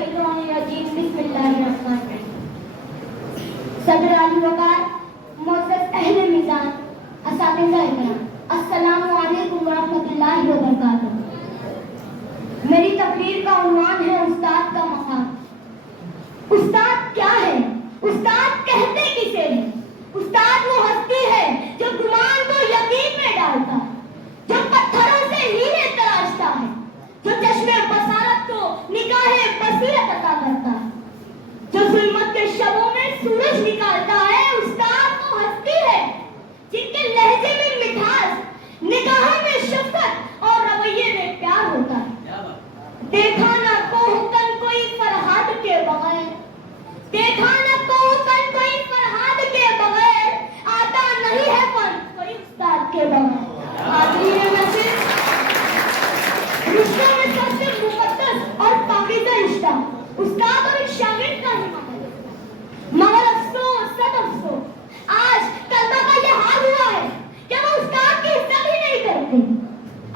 मिनशैतानिर्रजीम बिस्मिल्लाहिर्रहमानिर्रहीम। सदर आली वकार, मुअज़्ज़ज़ अहले मिज़ान, असातिज़ा इकराम, अस्सलामु अलैकुम व रहमतुल्लाहि व बरकातुहू। मेरी तकरीर का उन्वान है उस्ताद का मकाम। उस्ताद क्या है? उस्ताद कहते किसे हैं? उस्ताद वो हस्ती है जो गुमान को यकीन में डालता है, जो पत्थरों से हीरे तराशता है, जो चश्मे बसारत को निगाहे बसीरत अता करता है, जो जुल्मत के शबों में सूरज निकालता है। उस्ताद वो हस्ती है जिनके लहजे में मिठास, निगाहों में शफकत और रवैये में प्यार होता है। देखा ना कोहकन कोई फरहाद के बगैर, देखा ना कोहकन कोई फरहाद के बगैर, आता नहीं है फन कोई उस्ताद के बगैर। हाज़रीन नज़ीर, रिश्तों में सबसे मुक़द्दस और पाकीज़ा रिश्ता उस्ताद और एक शागिर्द का ही है। मगर अफसोस, सद अफसोस, आज तलबा का यह हाल हुआ है कि वो उस्ताद की इज्जत ही नहीं करते।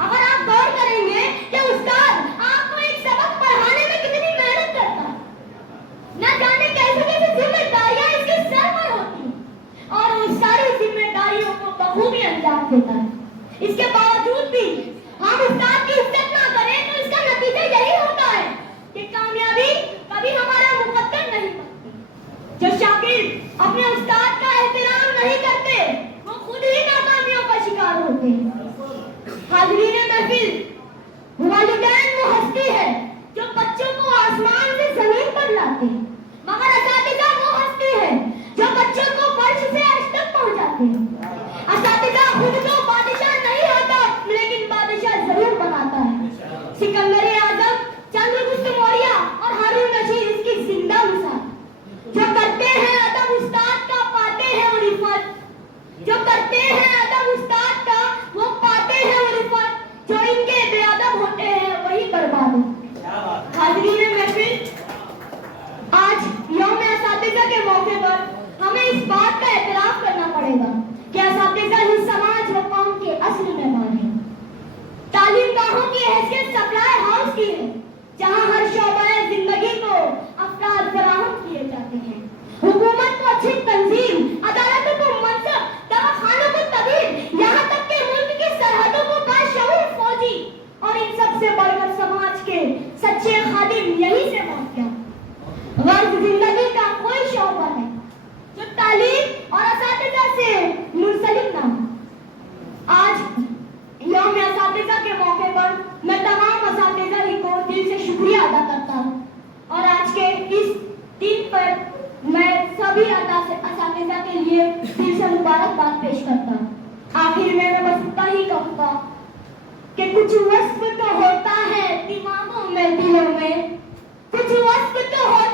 अगर आप गौर करेंगे कि उस्ताद आपको एक सबक पढ़ाने में कितनी मेहनत करता है, न जाने कैसे कैसे जिम्मेदारियां इसके सर पर होती हैं और उन सारी जिम्मेदारियों को बखूबी अंजाम देता है। इसके बावजूद भी हम उस्ताद की इज्जत ना करें तो इसका नतीजा यही होता है कि कामयाबी कभी हमारा मुकद्दर नहीं बनती। जो शागिर्द अपने उस्ताद का एहतराम नहीं करते वो खुद ही नाकामियों का शिकार होते हैं। हाज़रीन महफिल, वालिदैन वो हस्ती है जो बच्चों को आसमान से जमीन पर लाते हैं, मगर असातिज़ा वो हस्ती है जो बच्चों को फर्श से अर्श तक पहुंचाते हैं। असातिज़ा खुद को बादशाह नहीं होता लेकिन बादशाह जरूर बनाता है। सिकंदर आजम, चंद्रगुप्त मौर्य और हारून रशीद इसकी जिंदा मिसाल। जो करते हैं अदब उस्ताद का पाते हैं उरिफत, जो करते हैं अदब उस्ताद का वो पाते हैं उरिफत, जो इनके बेअदब होते हैं वही बर्बाद होते हैं। हाज़रीन महफिल, आज यौम असातिज़ा के मौके पर हमें इस बात का एतराफ़ करना पड़ेगा कि असातिज़ा ही समाज व कौम के असली मेहमान हैं। तालीम गाहों की हैसियत सप्लाई हाउस की है जहां हर शोबाए जिंदगी को अफराद फराहम किए जाते हैं। हुकूमत को अच्छी तंजीम, अदालतों को मनसब, दवाखानों को तबीब, यहाँ तक के मुल्क की सरहदों को बाशऊर फौजी और इन सबसे बढ़कर समाज के सच्चे खादिम यही से मौजूद। गर्ज जिंदगी का कोई शोबा है जो तालीम और असातिज़ा से मुंसलिक ना हो। आज यौम असातिज़ा के मौके पर मैं तमाम असातिज़ा ही को दिल से शुक्रिया अदा करता हूँ और आज के इस दिन पर मैं सभी असातिज़ा के लिए दिल से मुबारकबाद पेश करता हूँ। आखिर में मैं बस इतना ही कहूँगा कि कुछ वस्फ तो होता है दिमागों में, दिलों में, कुछ वस्फ तो होता